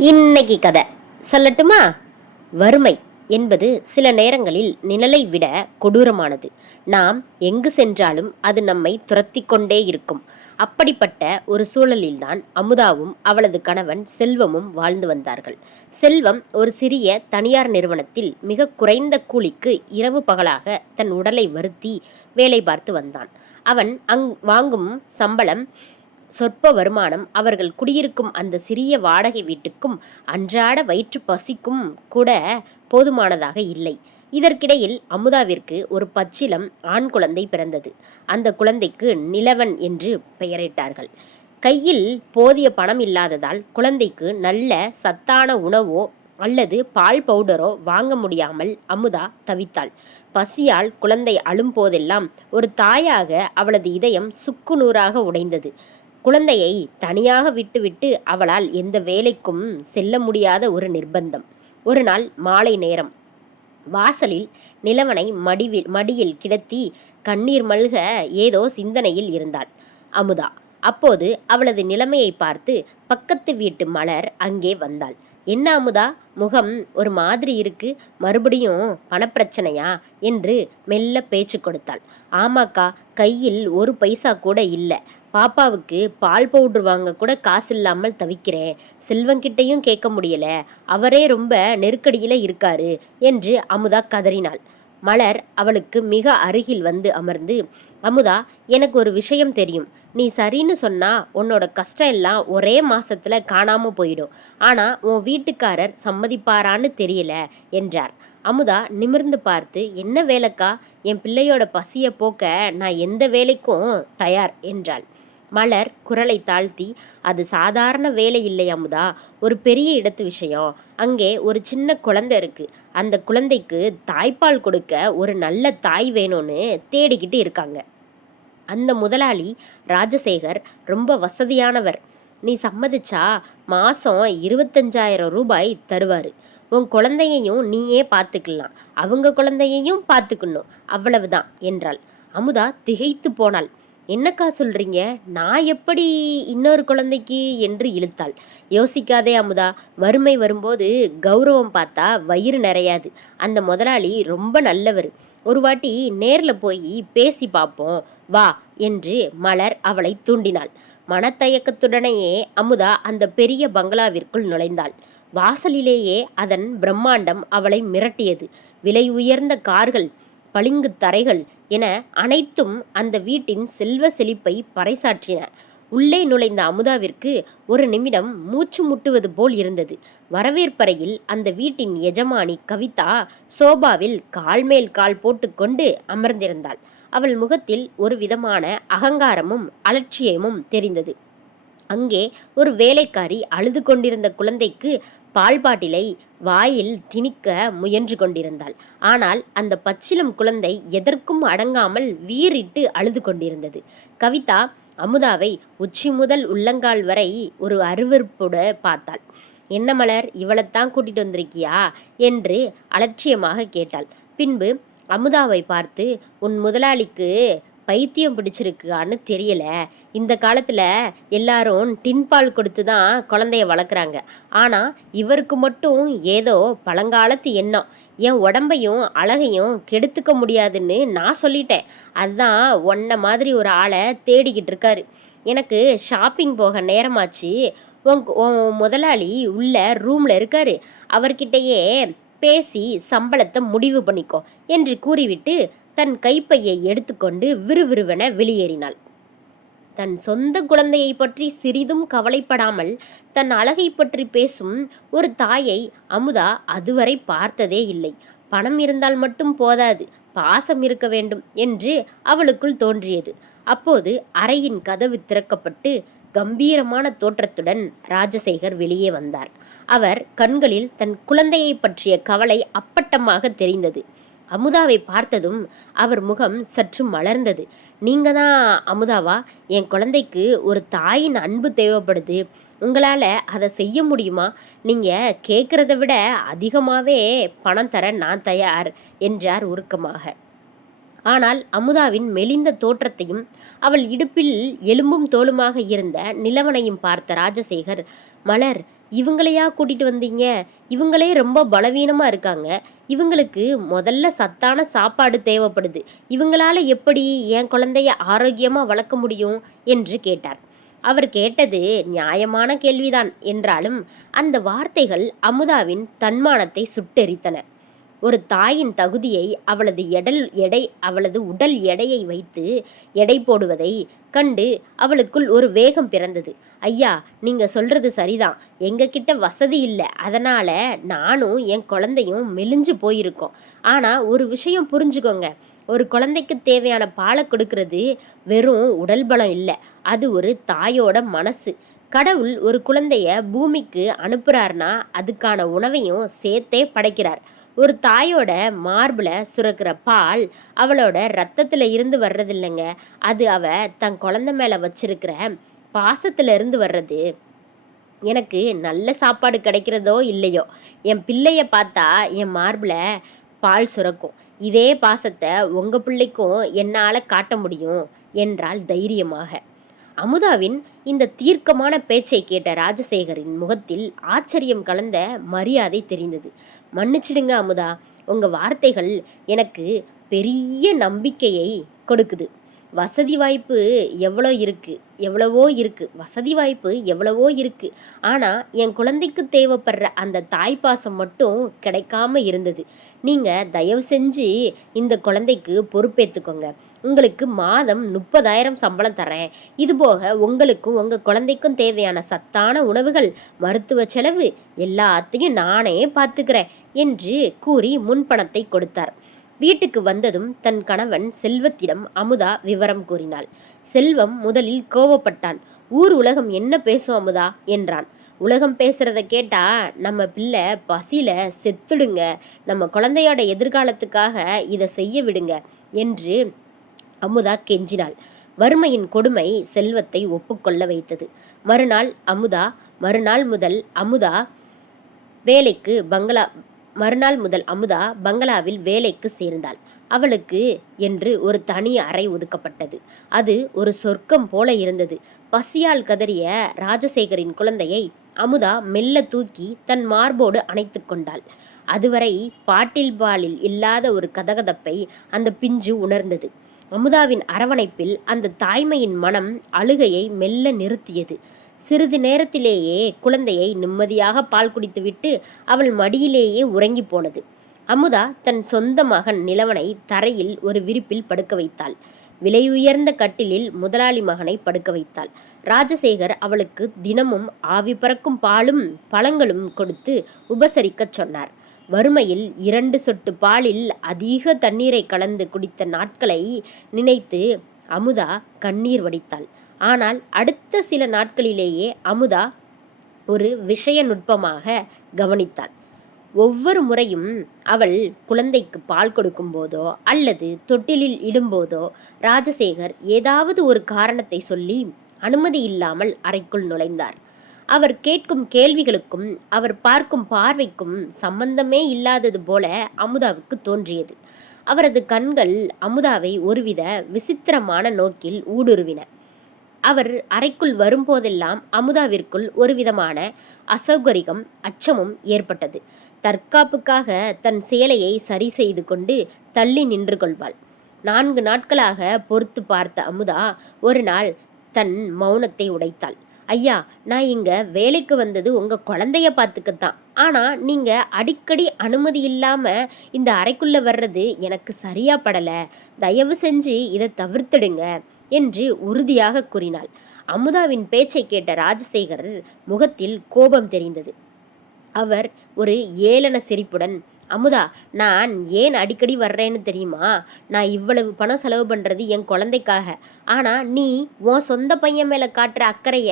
இன்னைக்கு கதை சொல்லட்டுமா? வறுமை என்பது சில நேரங்களில் நிழலை விட கொடூரமானது. நாம் எங்கு சென்றாலும் அது நம்மை துரத்தி கொண்டே இருக்கும். அப்படிப்பட்ட ஒரு சூழலில்தான் அமுதாவும் அவளது கணவன் செல்வமும் வாழ்ந்து வந்தார்கள். செல்வம் ஒரு சிறிய தனியார் நிறுவனத்தில் மிக குறைந்த கூலிக்கு இரவு பகலாக தன் உடலை வருத்தி வேலை பார்த்து வந்தான். அவன் வாங்கும் சம்பளம் சொற்ப வருமானம் அவர்கள் குடியிருக்கும் அந்த சிறிய வாடகை வீட்டுக்கும் அன்றாட வயிற்று பசிக்கும் கூட போதுமானதாக இல்லை. இதற்கிடையில் அமுதாவிற்கு ஒரு பச்சிலம் ஆண் குழந்தை பிறந்தது. அந்த குழந்தைக்கு நிலவன் என்று பெயரிட்டார்கள். கையில் போதிய பணம் இல்லாததால் குழந்தைக்கு நல்ல சத்தான உணவோ அல்லது பால் பவுடரோ வாங்க முடியாமல் அமுதா தவித்தாள். பசியால் குழந்தை அழும் போதெல்லாம் ஒரு தாயாக அவளது இதயம் சுக்குநூறாக உடைந்தது. குழந்தையை தனியாக விட்டுவிட்டு அவளால் எந்த வேலைக்கும் செல்ல முடியாத ஒரு நிர்பந்தம். ஒரு நாள் மாலை நேரம் வாசலில் நிலவனை மடியில் கிடத்தி கண்ணீர் மல்க ஏதோ சிந்தனையில் இருந்தாள் அமுதா. அப்போது அவளது நிலைமையை பார்த்து பக்கத்து வீட்டு மலர் அங்கே வந்தாள். என்ன அமுதா, முகம் ஒரு மாதிரி இருக்கு, மறுபடியும் பணப்பிரச்சனையா என்று மெல்ல பேச்சு கொடுத்தாள். ஆமாக்கா, கையில் ஒரு பைசா கூட இல்லை. பாப்பாவுக்கு பால் பவுடர் வாங்க கூட காசு இல்லாமல் தவிக்கிறேன். செல்வங்கிட்டையும் கேட்க முடியல, அவரே ரொம்ப நெருக்கடியில இருக்காரு என்று அமுதா கதறினாள். மலர் அவளுக்கு மிக அருகில் வந்து அமர்ந்து, அமுதா, எனக்கு ஒரு விஷயம் தெரியும். நீ சரின்னு சொன்னா உன்னோட கஷ்டம் எல்லாம் ஒரே மாசத்துல காணாம போயிடும். ஆனா உன் வீட்டுக்காரர் சம்மதிப்பாரான்னு தெரியல என்றார். அமுதா நிமிர்ந்து பார்த்து, என்ன வேலைக்கா? என் பிள்ளையோட பசிய போக்க நான் எந்த வேலைக்கும் தயார் என்றாள். மலர் குரலை தாழ்த்தி, அது சாதாரண வேலை இல்லை அமுதா, ஒரு பெரிய இடத்து விஷயம். அங்கே ஒரு சின்ன குழந்தை இருக்கு. அந்த குழந்தைக்கு தாய்ப்பால் கொடுக்க ஒரு நல்ல தாய் வேணும்னு தேடிக்கிட்டு இருக்காங்க. அந்த முதலாளி ராஜசேகர் ரொம்ப வசதியானவர். நீ சம்மதிச்சா மாசம் 25,000 ரூபாய் தருவாரு. உன் குழந்தையையும் நீயே பார்த்துக்கலாம், அவங்க குழந்தையையும் பார்த்துக்கணும், அவ்வளவுதான் என்றாள். அமுதா திகைத்து போனாள். என்னக்கா சொல்றீங்க? நான் எப்படி இன்னொரு குழந்தைக்கு என்று இழுத்தாள். யோசிக்காதே அமுதா, வறுமை வரும்போது கௌரவம் பார்த்தா வயிறு நிறையாது. அந்த முதலாளி ரொம்ப நல்லவர். ஒரு வாட்டி நேர்ல போய் பேசி பார்ப்போம் வா என்று மலர் அவளை தூண்டினாள். மனத்தயக்கத்துடனேயே அமுதா அந்த பெரிய பங்களாவிற்குள் நுழைந்தாள். வாசலிலேயே அதன் பிரம்மாண்டம் அவளை மிரட்டியது. விலை உயர்ந்த கார்கள், பளிங்கு தரைகள் என அனைத்தும் அந்த வீட்டின் செல்வ செழிப்பை பறைசாற்றின. உள்ளே நுழைந்த அமுதாவிற்கு ஒரு நிமிடம் மூச்சு முட்டுவது போல் இருந்தது. வரவேற்பறையில் அந்த வீட்டின் எஜமானி கவிதா சோபாவில் கால் மேல் கால் போட்டுக்கொண்டு அமர்ந்திருந்தாள். அவள் முகத்தில் ஒரு விதமான அகங்காரமும் அலட்சியமும் தெரிந்தது. அங்கே ஒரு வேலைக்காரி அழுது கொண்டிருந்த குழந்தைக்கு பால் பாட்டிலை வாயில் திணிக்க முயன்று கொண்டிருந்தாள். ஆனால் அந்த பச்சிலம் குழந்தை எதற்கும் அடங்காமல் வீறிட்டு அழுது கொண்டிருந்தது. கவிதா அமுதாவை உச்சி முதல் உள்ளங்கால் வரை ஒரு அருவருப்போட பார்த்தாள். என்ன மலர், இவளைத்தான் கூட்டிட்டு வந்திருக்கியா என்று அலட்சியமாக கேட்டாள். பின்பு அமுதாவை பார்த்து, உன் முதலாளிக்கு பைத்தியம் பிடிச்சிருக்கான்னு தெரியல. இந்த காலத்துல எல்லாரும் டின்பால் கொடுத்து தான் குழந்தைய வளர்க்குறாங்க. ஆனா இவருக்கு மட்டும் ஏதோ பழங்காலத்து எண்ணம். என் உடம்பையும் அழகையும் கெடுத்துக்க முடியாதுன்னு நான் சொல்லிட்டேன். அதுதான் உன்ன மாதிரி ஒரு ஆளை தேடிக்கிட்டு இருக்காரு. எனக்கு ஷாப்பிங் போக நேரமாச்சு. உன் முதலாளி உள்ள ரூம்ல இருக்காரு, அவர்கிட்டயே பேசி சம்பளத்தை முடிவு பண்ணிக்கோ என்று கூறிவிட்டு தன் கைப்பையை எடுத்துக்கொண்டு விறுவிறுவென வெளியேறினாள். தன் சொந்த குழந்தையை பற்றி சிறிதும் கவலைப்படாமல் தன் அழகை பற்றி பேசும் ஒரு தாயை அமுதா அதுவரை பார்த்ததே இல்லை. பணம் இருந்தால் மட்டும் போதாது, பாசம் இருக்க வேண்டும் என்று அவளுக்குள் தோன்றியது. அப்போது அறையின் கதவு திறக்கப்பட்டு கம்பீரமான தோற்றத்துடன் ராஜசேகர் வெளியே வந்தார். அவர் கண்களில் தன் குழந்தையை பற்றிய கவலை அப்பட்டமாக தெரிந்தது. அமுதாவை பார்த்ததும் அவர் முகம் சற்று மலர்ந்தது. நீங்க தான் அமுதாவா? என் குழந்தைக்கு ஒரு தாயின் அன்பு தேவைப்படுது. உங்களால் அதை செய்ய முடியுமா? நீங்கள் கேட்குறத விட அதிகமாகவே பணம் தர நான் தயார் என்றார் உருக்கமாக. ஆனால் அமுதாவின் மெலிந்த தோற்றத்தையும் அவள் இடுப்பில் எலும்பும் தோலுமாக இருந்த நிலவனையும் பார்த்த ராஜசேகர், மலர், இவங்களையா கூட்டிட்டு வந்தீங்க? இவங்களே ரொம்ப பலவீனமா இருக்காங்க. இவங்களுக்கு முதல்ல சத்தான சாப்பாடு தேவைப்படுது. இவங்களால எப்படி என் குழந்தைய ஆரோக்கியமா வளர்க்க முடியும்?" என்று கேட்டார். அவர் கேட்டது நியாயமான கேள்விதான் என்றாலும் அந்த வார்த்தைகள் அமுதாவின் தன்மானத்தை சுட்டெரித்தன. ஒரு தாயின் தகுதியை அவளது உடல் எடையை வைத்து எடை போடுவதை கண்டு அவளுக்குள் ஒரு வேகம் பிறந்தது. "ஐயா, நீங்க சொல்றது சரிதான். எங்க கிட்ட வசதி இல்ல. அதனால நானும் என் குழந்தையும் மெலிஞ்சு போயிருக்கோம். ஆனா ஒரு விஷயம் புரிஞ்சுக்கோங்க. ஒரு குழந்தைக்கு தேவையான பாலை கொடுக்கறது வெறும் உடல் பலம் இல்ல. அது ஒரு தாயோட மனசு. கடவுள் ஒரு குழந்தைய பூமிக்கு அனுப்புறார்னா அதுக்கான உணவையும் சேர்த்தே படைக்கிறார். ஒரு தாயோட மார்புல சுரக்கிற பால் அவளோட ரத்தத்துல இருந்து வர்றதில்லைங்க. அது அவ தன் குழந்தை மேல வச்சிருக்கிற பாசத்துல இருந்து வர்றது. எனக்கு நல்ல சாப்பாடு கிடைக்கிறதோ இல்லையோ, என் பிள்ளைய பார்த்தா என் மார்புல பால் சுரக்கும். இதே பாசத்தை உங்க பிள்ளைக்கும் என்னால காட்ட முடியும்" என்றாள் தைரியமாக. அமுதாவின் இந்த தீர்க்கமான பேச்சை கேட்ட ராஜசேகரின் முகத்தில் ஆச்சரியம் கலந்த மரியாதை தெரிந்தது. "மன்னிச்சிடுங்க அமுதா, உங்க வார்த்தைகள் எனக்கு பெரிய நம்பிக்கையை கொடுக்குது. வசதி வாய்ப்பு எவ்வளவோ இருக்கு. வசதி வாய்ப்பு எவ்வளவோ இருக்கு. ஆனா என் குழந்தைக்கு தேவைப்படுற அந்த தாய்ப்பாசம் மட்டும் கிடைக்காம இருந்தது. நீங்க தயவு செஞ்சு இந்த குழந்தைக்கு பொறுப்பேத்துக்கோங்க. உங்களுக்கு மாதம் 30,000 சம்பளம் தரேன். இதுபோக உங்களுக்கும் உங்க குழந்தைக்கும் தேவையான சத்தான உணவுகள், மருத்துவ செலவு எல்லாத்தையும் நானே பார்த்துக்கிறேன்" என்று கூறி முன்பணத்தை கொடுத்தார். வீட்டுக்கு வந்ததும் தன் கணவன் செல்வத்திடம் அமுதா விவரம் கூறினாள். செல்வம் முதலில் கோவப்பட்டான். "ஊர் உலகம் என்ன பேசும் அமுதா?" என்றான். "உலகம் பேசுறத கேட்டா நம்ம பிள்ளை பசியில செத்துடுங்க. நம்ம குழந்தையோட எதிர்காலத்துக்காக இதை செய்ய விடுங்க" என்று அமுதா கெஞ்சினாள். வறுமையின் கொடுமை செல்வத்தை ஒப்புக்கொள்ள வைத்தது. மறுநாள் முதல் அமுதா வேலைக்கு பங்களா மறுநாள் முதல் அமுதா பங்களாவில் வேலைக்கு சேர்ந்தாள். அவளுக்கு என்று ஒரு தனி அறை ஒதுக்கப்பட்டது. அது ஒரு சொர்க்கம் போல இருந்தது. பசியால் கதறிய ராஜசேகரின் குழந்தையை அமுதா மெல்ல தூக்கி தன் மார்போடு அணைத்து கொண்டாள். அதுவரை பாட்டில் பாலில் இல்லாத ஒரு கதகதப்பை அந்த பிஞ்சு உணர்ந்தது. அமுதாவின் அரவணைப்பில் அந்த தாய்மையின் மனம் அழுகையை மெல்ல நிறுத்தியது. சிறிது நேரத்திலேயே குழந்தையை நிம்மதியாக பால் குடித்துவிட்டு அவள் மடியிலேயே உறங்கி போனது. அமுதா தன் சொந்த மகன் நிலவனை தரையில் ஒரு விரிப்பில் படுக்க வைத்தாள். விலையுயர்ந்த கட்டிலில் முதலாளி மகனை படுக்க வைத்தாள். ராஜசேகர் அவளுக்கு தினமும் ஆவி பறக்கும் பாலும் பழங்களும் கொடுத்து உபசரிக்கச் சொன்னார். வறுமையில் 2 சொட்டு பாலில் அதிக தண்ணீரை கலந்து குடித்த நாட்களை நினைத்து அமுதா கண்ணீர் வடித்தாள். ஆனால் அடுத்த சில நாட்களிலேயே அமுதா ஒரு விஷய நுட்பமாக கவனித்தாள். ஒவ்வொரு முறையும் அவள் குழந்தைக்கு பால் கொடுக்கும் போதோ அல்லது தொட்டிலில் இடும்போதோ ராஜசேகர் ஏதாவது ஒரு காரணத்தை சொல்லி அனுமதி இல்லாமல் அறைக்குள் நுழைந்தார். அவர் கேட்கும் கேள்விகளுக்கும் அவர் பார்க்கும் பார்வைக்கும் சம்பந்தமே இல்லாதது போல அமுதாவுக்கு தோன்றியது. அவரது கண்கள் அமுதாவை ஒருவித விசித்திரமான நோக்கில் ஊடுருவின. அவர் அறைக்குள் வரும்போதெல்லாம் அமுதாவிற்குள் ஒருவிதமான அசௌகரியம், அச்சமும் ஏற்பட்டது. தற்காப்புக்காக தன் சேலையை சரி செய்து கொண்டு தள்ளி நின்று கொள்வாள். 4 நாட்களாக பொறுத்து பார்த்த அமுதா ஒரு நாள் தன் மௌனத்தை உடைத்தாள். "ஐயா, நான் இங்க வேலைக்கு வந்தது உங்க குழந்தைய பார்த்துக்கத்தான். ஆனா நீங்க அடிக்கடி அனுமதி இல்லாம இந்த அறைக்குள்ள வர்றது எனக்கு சரியா படல. தயவு செஞ்சு இதை தவிர்த்திடுங்க" என்று உறுதியாக கூறினாள். அமுதாவின் பேச்சை கேட்ட ராஜசேகர் முகத்தில் கோபம் தெரிந்தது. அவர் ஒரு ஏளன சிரிப்புடன், "அமுதா, நான் ஏன் அடிக்கடி வர்றேன்னு தெரியுமா? நான் இவ்வளவு பணம் செலவு பண்றது என் குழந்தைக்காக. ஆனா நீ உன் சொந்த பையன் மேல காட்டுற அக்கறைய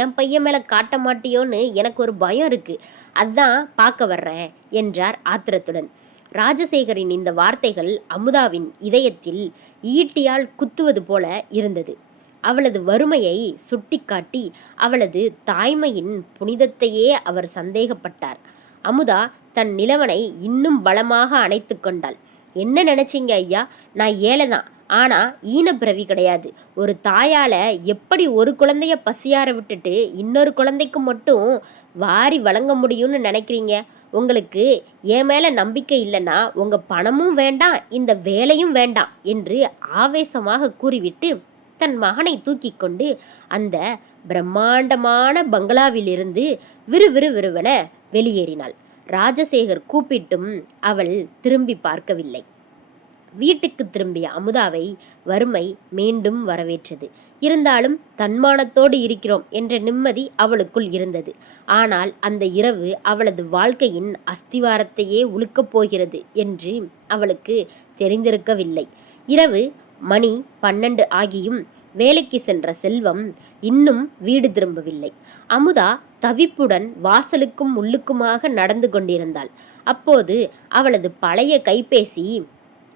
என் பையன் மேல காட்ட மாட்டியோன்னு எனக்கு ஒரு பயம் இருக்கு. அதான் பார்க்க வர்றேன்" என்றார் ஆத்திரத்துடன். ராஜசேகரின் இந்த வார்த்தைகள் அமுதாவின் இதயத்தில் ஈட்டியால் குத்துவது போல இருந்தது. அவளது வறுமையை சுட்டிக்காட்டி அவளது தாய்மையின் புனிதத்தையே அவர் சந்தேகப்பட்டார். அமுதா தன் நிலவனை இன்னும் பலமாக அணைத்து கொண்டாள். "என்ன நினைச்சீங்க ஐயா? நான் ஏழைதான். ஆனால் ஈனப்பிறவி கிடையாது. ஒரு தாயால் எப்படி ஒரு குழந்தைய பசியார விட்டுட்டு இன்னொரு குழந்தைக்கு மட்டும் வாரி வழங்க முடியும்னு நினைக்கிறீங்க? உங்களுக்கு என் மேலே நம்பிக்கை இல்லைன்னா உங்கள் பணமும் வேண்டாம், இந்த வேலையும் வேண்டாம் என்று ஆவேசமாக கூறிவிட்டு தன் மகனை தூக்கி கொண்டு அந்த பிரம்மாண்டமான பங்களாவிலிருந்து விறுவிறுவிறுவென வெளியேறினாள். ராஜசேகர் கூப்பிட்டும் அவள் திரும்பி பார்க்கவில்லை. வீட்டுக்கு திரும்பிய அமுதாவை வறுமை மீண்டும் வரவேற்றது. இருந்தாலும் தன்மானத்தோடு இருக்கிறோம் என்ற நிம்மதி அவளுக்குள் இருந்தது. ஆனால் அந்த இரவு அவளது வாழ்க்கையின் அஸ்திவாரத்தையே உலுக்கப் போகிறது என்று அவளுக்கு தெரிந்திருக்கவில்லை. இரவு மணி 12 ஆகியும் வேலைக்கு சென்ற செல்வம் இன்னும் வீடு திரும்பவில்லை. அமுதா தவிப்புடன் வாசலுக்கும் உள்ளுக்குமாக நடந்து கொண்டிருந்தாள். அப்போது அவளது பழைய கைபேசி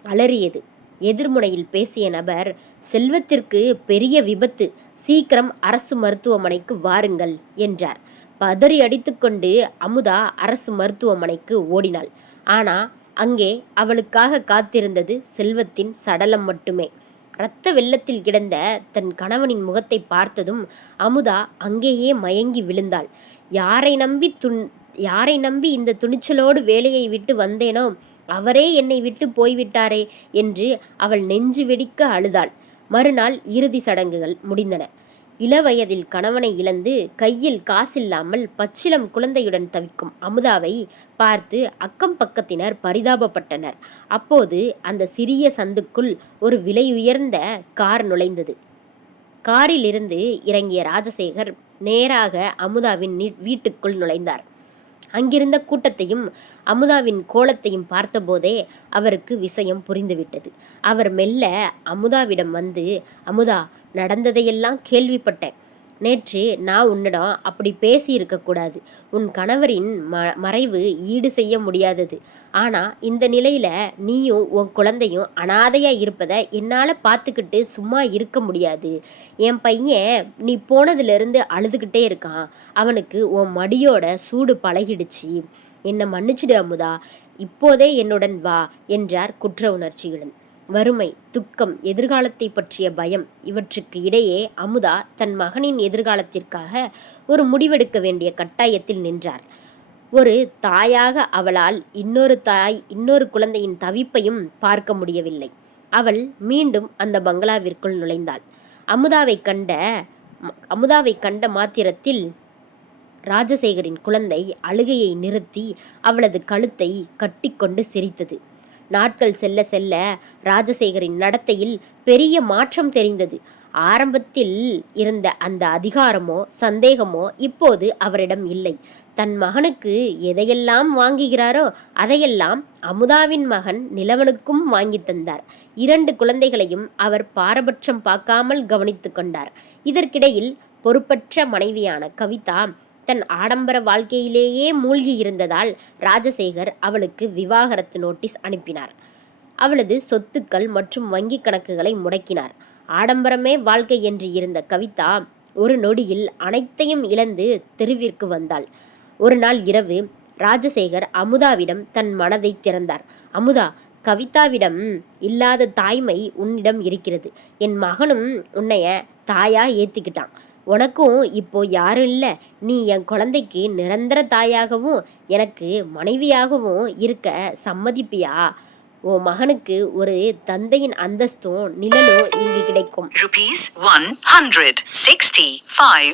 அலறியது. எதிர்முனையில் பேசிய நபர், செல்வத்திற்கு பெரிய விபத்து, சீக்கிரம் அரசு மருத்துவமனைக்கு வாருங்கள் என்றார். பதறி அடித்துக்கொண்டு அமுதா அரசு மருத்துவமனைக்கு ஓடினாள். ஆனா அங்கே அவளுக்காக காத்திருந்தது செல்வத்தின் சடலம் மட்டுமே. இரத்த வெள்ளத்தில் கிடந்த தன் கணவனின் முகத்தை பார்த்ததும் அமுதா அங்கேயே மயங்கி விழுந்தாள். யாரை நம்பி இந்த துணிச்சலோடு வேலையை விட்டு வந்தேனோ அவரே என்னை விட்டு போய்விட்டாரே என்று அவள் நெஞ்சு வெடிக்க அழுதாள். மறுநாள் இறுதி சடங்குகள் முடிந்தன. இளவயதில் கணவனை இழந்து கையில் காசில்லாமல் பச்சிலம் குழந்தையுடன் தவிக்கும் அமுதாவை பார்த்து அக்கம் பக்கத்தினர் பரிதாபப்பட்டனர். அப்போது அந்த சிறிய சந்துக்குள் ஒரு விலையுயர்ந்த கார் நுழைந்தது. காரிலிருந்து இறங்கிய ராஜசேகர் நேராக அமுதாவின் வீட்டுக்குள் நுழைந்தார். அங்கிருந்த கூட்டத்தையும் அமுதாவின் கோலத்தையும் பார்த்தபோதே அவருக்கு விஷயம் புரிந்துவிட்டது. அவர் மெல்ல அமுதாவிடம் வந்து, அமுதா, நடந்ததையெல்லாம் கேள்விப்பட்டேன். நேற்று நான் உன்னிடம் அப்படி பேசி இருக்கக்கூடாது. உன் கணவரின் மறைவு ஈடு செய்ய முடியாதது. ஆனால் இந்த நிலையில் நீயும் உன் குழந்தையும் அனாதையாக இருப்பதை என்னால் பார்த்துக்கிட்டு சும்மா இருக்க முடியாது. என் பையன் நீ போனதுலேருந்து அழுதுகிட்டே இருக்கான். அவனுக்கு உன் மடியோட சூடு பழகிடுச்சு. என்னை மன்னிச்சிடு அமுதா, இப்போதே என்னுடன் வா என்றார் குற்ற உணர்ச்சியுடன். வறுமை, துக்கம், எதிர்காலத்தை பற்றிய பயம் இவற்றுக்கு இடையே அமுதா தன் மகனின் எதிர்காலத்திற்காக ஒரு முடிவெடுக்க வேண்டிய கட்டாயத்தில் நின்றார். ஒரு தாயாக அவளால் இன்னொரு குழந்தையின் தவிப்பையும் பார்க்க முடியவில்லை. அவள் மீண்டும் அந்த பங்களாவிற்குள் நுழைந்தாள். அமுதாவை கண்ட மாத்திரத்தில் ராஜசேகரின் குழந்தை அழுகையை நிறுத்தி அவளது கழுத்தை கட்டிக்கொண்டு சிரித்தது. நாட்கள் செல்ல செல்ல ராஜசேகரின் நடத்தையில் பெரிய மாற்றம் தெரிந்தது. ஆரம்பத்தில் இருந்த அந்த அதிகாரமோ சந்தேகமோ இப்போது அவரிடம் இல்லை. தன் மகனுக்கு எதையெல்லாம் வாங்குகிறாரோ அதையெல்லாம் அமுதாவின் மகன் நிலவனுக்கும் வாங்கி தந்தார். 2 குழந்தைகளையும் அவர் பாரபட்சம் பார்க்காமல் கவனித்து கொண்டார். இதற்கிடையில் பொறுப்பற்ற மனைவியான கவிதா தன் ஆடம்பர வாழ்க்கையிலேயே மூழ்கி இருந்ததால் ராஜசேகர் அவளுக்கு விவாகரத்து நோட்டீஸ் அனுப்பினார். அவளது சொத்துக்கள் மற்றும் வங்கி கணக்குகளை முடக்கினார். ஆடம்பரமே வாழ்க்கை என்று இருந்த கவிதா ஒரு நொடியில் அனைத்தையும் இழந்து தெருவிற்கு வந்தாள். ஒரு நாள் இரவு ராஜசேகர் அமுதாவிடம் தன் மனதை திறந்தார். அமுதா, கவிதாவிடம் இல்லாத தாய்மை உன்னிடம் இருக்கிறது. என் மகனும் உன்னைய தாயா ஏத்திக்கிட்டான். உனக்கும் இப்போ யாரும் இல்லை. நீ என் குழந்தைக்கு நிரந்தர தாயாகவும் எனக்கு மனைவியாகவும் இருக்க சம்மதிப்பியா? உன் மகனுக்கு ஒரு தந்தையின் அந்தஸ்தும் நிழலும் இங்கு கிடைக்கும்.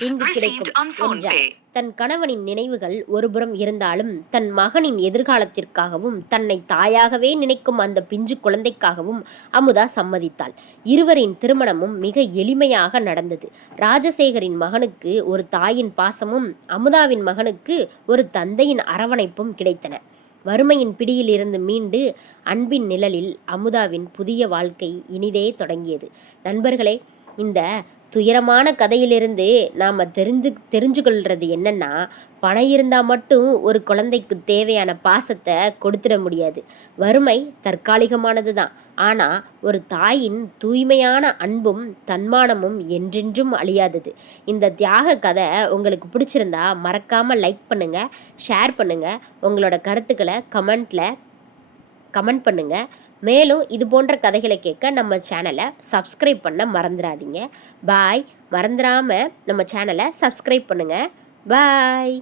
இங்கு கிடைக்கும் என்றார். தன் கணவனின் நினைவுகள் ஒருபுறம் இருந்தாலும் தன் மகனின் எதிர்காலத்திற்காகவும் தன்னை தாயாகவே நினைக்கும் அந்த பிஞ்சு குழந்தைக்காகவும் அமுதா சம்மதித்தாள். இருவரின் திருமணமும் மிக எளிமையாக நடந்தது. ராஜசேகரின் மகனுக்கு ஒரு தாயின் பாசமும் அமுதாவின் மகனுக்கு ஒரு தந்தையின் அரவணைப்பும் கிடைத்தன. வறுமையின் பிடியில் இருந்து மீண்டு அன்பின் நிழலில் அமுதாவின் புதிய வாழ்க்கை இனிதே தொடங்கியது. நண்பர்களே, இந்த துயரமான கதையிலிருந்து நாம் தெரிஞ்சுக்கொள்கிறது என்னன்னா, பணம் இருந்தால் மட்டும் ஒரு குழந்தைக்கு தேவையான பாசத்தை கொடுத்துட முடியாது. வறுமை தற்காலிகமானது தான். ஆனால் ஒரு தாயின் தூய்மையான அன்பும் தன்மானமும் என்றென்றும் அழியாதது. இந்த தியாக கதை உங்களுக்கு பிடிச்சிருந்தா மறக்காமல் லைக் பண்ணுங்கள், ஷேர் பண்ணுங்கள், உங்களோட கருத்துக்களை கமெண்ட் பண்ணுங்கள். மேலும் இது போன்ற கதைகளை கேட்க நம்ம சேனலை சப்ஸ்கிரைப் பண்ண மறந்துடாதீங்க. பாய். மறந்துடாம நம்ம சேனலை சப்ஸ்கிரைப் பண்ணுங்க. பாய்.